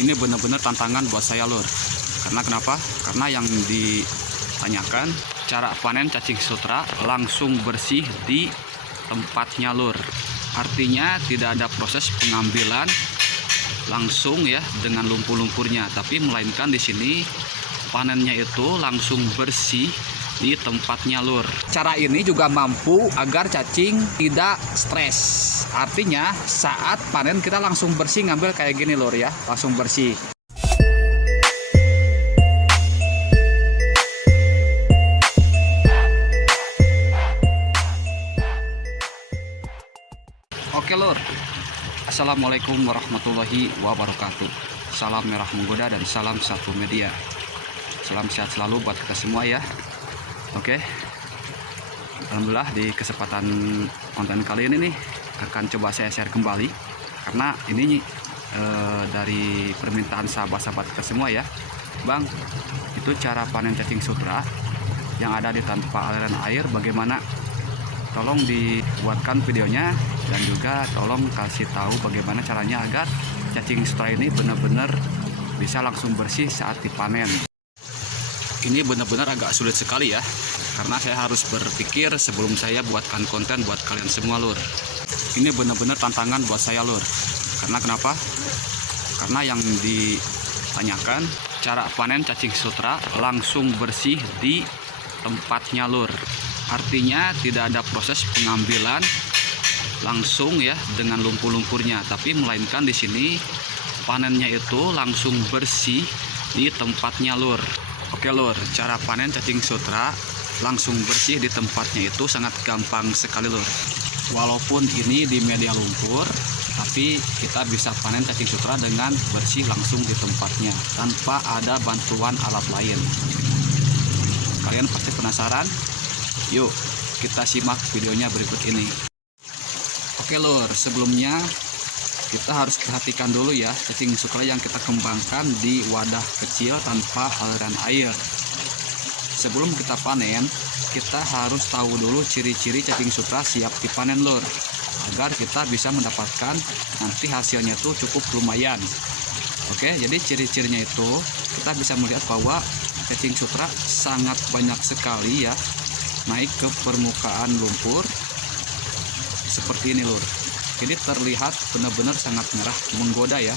Ini benar-benar tantangan buat saya lur. Karena kenapa? Karena yang ditanyakan cara panen cacing sutra langsung bersih di tempatnya lur. Artinya tidak ada proses pengambilan langsung ya dengan lumpur-lumpurnya, tapi melainkan di sini panennya itu langsung bersih di tempatnya lur. Cara ini juga mampu agar cacing tidak stres. Artinya saat panen kita langsung bersih, ngambil kayak gini lur ya, langsung bersih. Oke lur, assalamualaikum warahmatullahi wabarakatuh. Salam merah menggoda dan salam satu media. Salam sehat selalu buat kita semua ya. Oke, alhamdulillah di kesempatan konten kali ini nih akan coba saya share kembali, karena ini dari permintaan sahabat-sahabat kita semua ya. Bang, itu cara panen cacing sutra yang ada di tanpa aliran air bagaimana? Tolong dibuatkan videonya dan juga tolong kasih tahu bagaimana caranya agar cacing sutra ini benar-benar bisa langsung bersih saat dipanen. Ini benar-benar agak sulit sekali ya, karena saya harus berpikir sebelum saya buatkan konten buat kalian semua lur. Ini benar-benar tantangan buat saya lur. Karena kenapa? Karena yang ditanyakan cara panen cacing sutra langsung bersih di tempatnya lur. Artinya tidak ada proses pengambilan langsung ya dengan lumpur-lumpurnya, tapi melainkan di sini panennya itu langsung bersih di tempatnya lur. Oke lur, cara panen cacing sutra langsung bersih di tempatnya itu sangat gampang sekali lur. Walaupun ini di media lumpur, tapi kita bisa panen cacing sutra dengan bersih langsung di tempatnya tanpa ada bantuan alat lain. Kalian pasti penasaran? Yuk kita simak videonya berikut ini. Oke lur, sebelumnya kita harus perhatikan dulu ya cacing sutra yang kita kembangkan di wadah kecil tanpa aliran air. Sebelum kita panen, kita harus tahu dulu ciri-ciri cacing sutra siap dipanen lur, agar kita bisa mendapatkan nanti hasilnya tuh cukup lumayan. Oke, jadi ciri-cirinya itu kita bisa melihat bahwa cacing sutra sangat banyak sekali ya naik ke permukaan lumpur seperti ini lur. Jadi terlihat benar-benar sangat merah menggoda ya.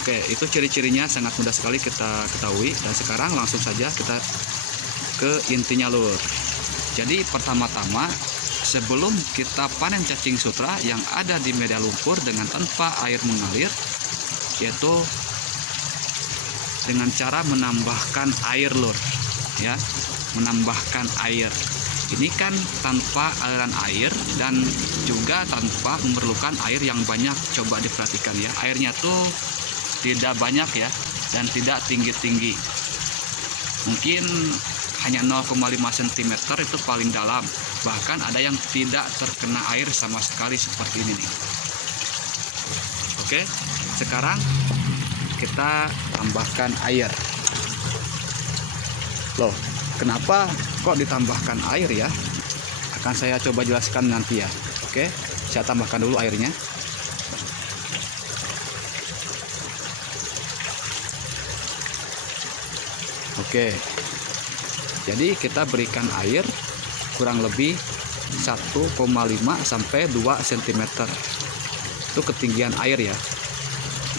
Oke, itu ciri-cirinya sangat mudah sekali kita ketahui. Dan sekarang langsung saja kita ke intinya lur. Jadi pertama-tama sebelum kita panen cacing sutra yang ada di media lumpur dengan tanpa air mengalir, yaitu dengan cara menambahkan air lur ya, menambahkan air. Ini kan tanpa aliran air dan juga tanpa memerlukan air yang banyak. Coba diperhatikan ya, airnya tuh tidak banyak ya dan tidak tinggi-tinggi. Mungkin hanya 0,5 cm itu paling dalam. Bahkan ada yang tidak terkena air sama sekali seperti ini nih. Oke, sekarang kita tambahkan air. Loh, kenapa kok ditambahkan air ya? Akan saya coba jelaskan nanti ya. Oke, saya tambahkan dulu airnya. Oke, jadi kita berikan air kurang lebih 1,5 sampai 2 cm. Itu ketinggian air ya.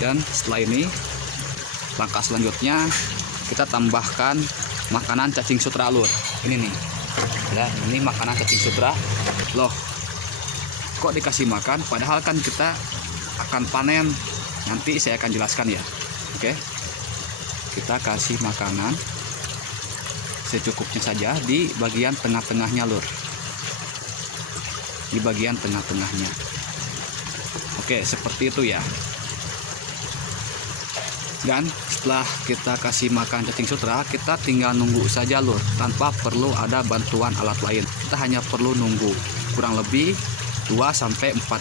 Dan setelah ini langkah selanjutnya kita tambahkan makanan cacing sutra lur. Ini nih ya, ini makanan cacing sutra. Loh, kok dikasih makan padahal kan kita akan panen? Nanti saya akan jelaskan ya. Oke, kita kasih makanan secukupnya saja di bagian tengah-tengahnya lur, di bagian tengah-tengahnya. Oke, seperti itu ya. Dan setelah kita kasih makan cacing sutra, kita tinggal nunggu saja lur, tanpa perlu ada bantuan alat lain. Kita hanya perlu nunggu kurang lebih 2-4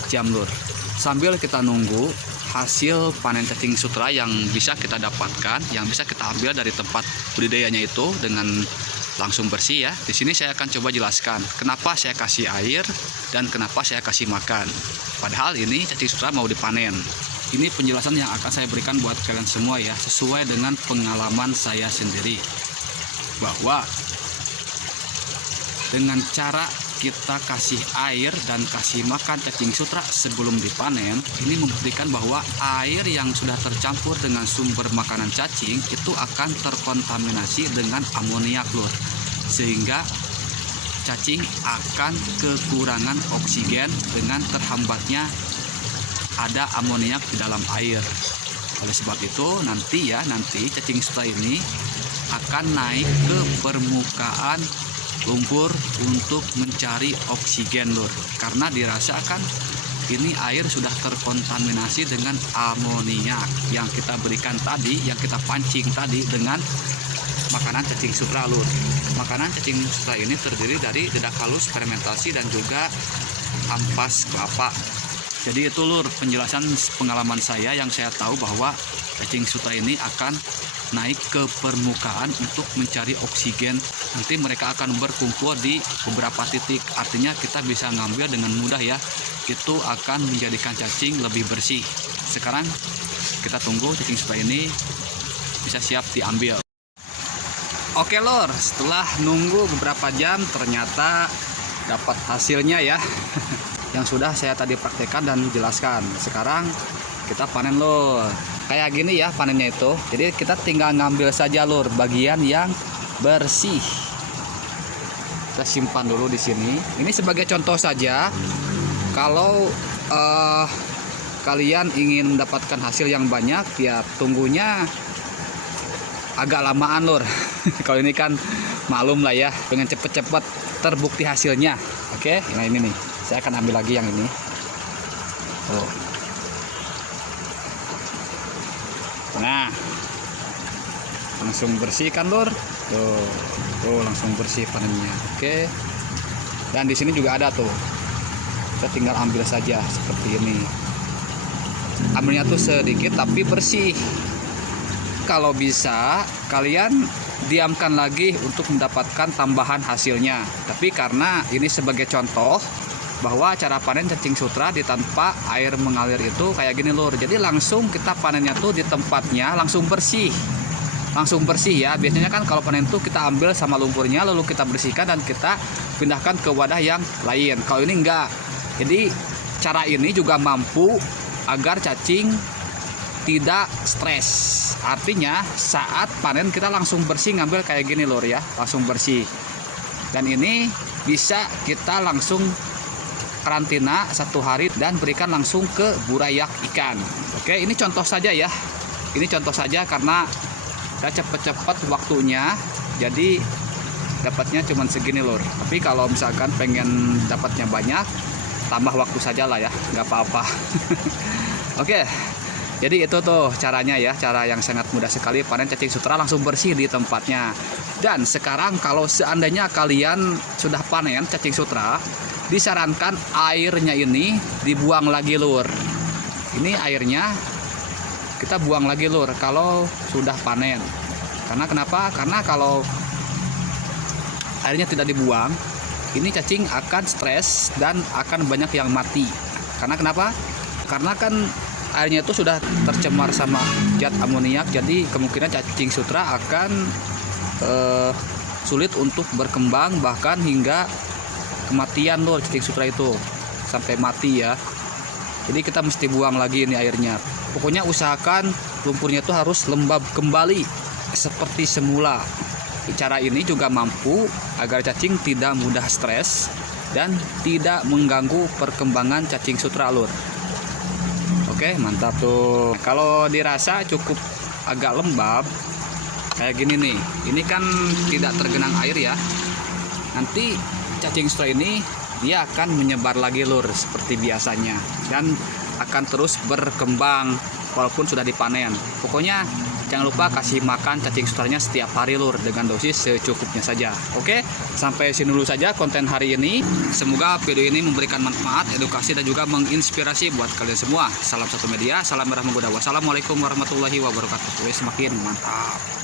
jam lur. Sambil kita nunggu hasil panen cacing sutra yang bisa kita dapatkan, yang bisa kita ambil dari tempat budidayanya itu dengan langsung bersih ya. Di sini saya akan coba jelaskan kenapa saya kasih air dan kenapa saya kasih makan. Padahal ini cacing sutra mau dipanen. ini penjelasan yang akan saya berikan buat kalian semua ya, sesuai dengan pengalaman saya sendiri, bahwa dengan cara kita kasih air dan kasih makan cacing sutra sebelum dipanen, ini membuktikan bahwa air yang sudah tercampur dengan sumber makanan cacing itu akan terkontaminasi dengan amoniak lur, sehingga cacing akan kekurangan oksigen dengan terhambatnya ada amoniak di dalam air. Oleh sebab itu nanti cacing sutra ini akan naik ke permukaan lumpur untuk mencari oksigen lur, karena dirasakan ini air sudah terkontaminasi dengan amoniak yang kita berikan tadi, yang kita pancing tadi dengan makanan cacing sutra lur. Makanan cacing sutra ini terdiri dari dedak halus, fermentasi, dan juga ampas kelapa. Jadi itu lur penjelasan pengalaman saya yang saya tahu bahwa cacing sutra ini akan naik ke permukaan untuk mencari oksigen. Nanti mereka akan berkumpul di beberapa titik, artinya kita bisa ngambil dengan mudah ya. Itu akan menjadikan cacing lebih bersih. Sekarang kita tunggu cacing sutra ini bisa siap diambil. Oke lor, setelah nunggu beberapa jam ternyata dapat hasilnya ya. Yang sudah saya tadi praktekkan dan jelaskan. Sekarang kita panen lor. Kayak gini ya panennya itu. Jadi kita tinggal ngambil saja lur bagian yang bersih. Kita simpan dulu di sini. Ini sebagai contoh saja. Kalau kalian ingin mendapatkan hasil yang banyak, ya tunggunya agak lamaan lur. Kalau ini kan maklum lah ya, pengen cepet-cepet terbukti hasilnya. Oke, nah ini nih. Saya akan ambil lagi yang ini. Tuh. Nah, langsung bersih kan lur, tuh langsung bersih panennya. Oke, dan di sini juga ada tuh, kita tinggal ambil saja seperti ini. Ambilnya tuh sedikit tapi bersih. Kalau bisa kalian diamkan lagi untuk mendapatkan tambahan hasilnya. Tapi karena ini sebagai contoh bahwa cara panen cacing sutra di tanpa air mengalir itu kayak gini lur. Jadi langsung kita panennya tuh di tempatnya langsung bersih ya. Biasanya kan kalau panen tuh kita ambil sama lumpurnya lalu kita bersihkan dan kita pindahkan ke wadah yang lain. Kalau ini enggak. Jadi cara ini juga mampu agar cacing tidak stres. Artinya saat panen kita langsung bersih, ngambil kayak gini lur ya, langsung bersih. Dan ini bisa kita langsung karantina 1 hari dan berikan langsung ke burayak ikan. Oke, ini contoh saja ya. Ini contoh saja karena kita cepet-cepet waktunya, jadi dapatnya cuma segini lur. Tapi kalau misalkan pengen dapatnya banyak, tambah waktu saja lah ya, nggak apa-apa. Oke, jadi itu tuh caranya ya, cara yang sangat mudah sekali panen cacing sutra langsung bersih di tempatnya. Dan sekarang kalau seandainya kalian sudah panen cacing sutra, disarankan airnya ini dibuang lagi lur. Ini airnya kita buang lagi lur kalau sudah panen. Karena kenapa? Karena kalau airnya tidak dibuang, ini cacing akan stres dan akan banyak yang mati. Karena kenapa? Karena kan airnya itu sudah tercemar sama zat amoniak, jadi kemungkinan cacing sutra akan sulit untuk berkembang, bahkan hingga kematian lur cacing sutra itu sampai mati ya. Jadi kita mesti buang lagi ini airnya. Pokoknya usahakan lumpurnya itu harus lembab kembali seperti semula. Cara ini juga mampu agar cacing tidak mudah stres dan tidak mengganggu perkembangan cacing sutra lur. Oke, mantap tuh. Kalau dirasa cukup agak lembab kayak gini nih, ini kan tidak tergenang air ya. Nanti cacing sutra ini dia akan menyebar lagi lur seperti biasanya dan akan terus berkembang walaupun sudah dipanen. Pokoknya jangan lupa kasih makan cacing sutranya setiap hari lur dengan dosis secukupnya saja. Oke, sampai sini dulu saja konten hari ini. Semoga video ini memberikan manfaat, edukasi, dan juga menginspirasi buat kalian semua. Salam satu media, salam merah menggoda. Wassalamualaikum warahmatullahi wabarakatuh. Semakin mantap.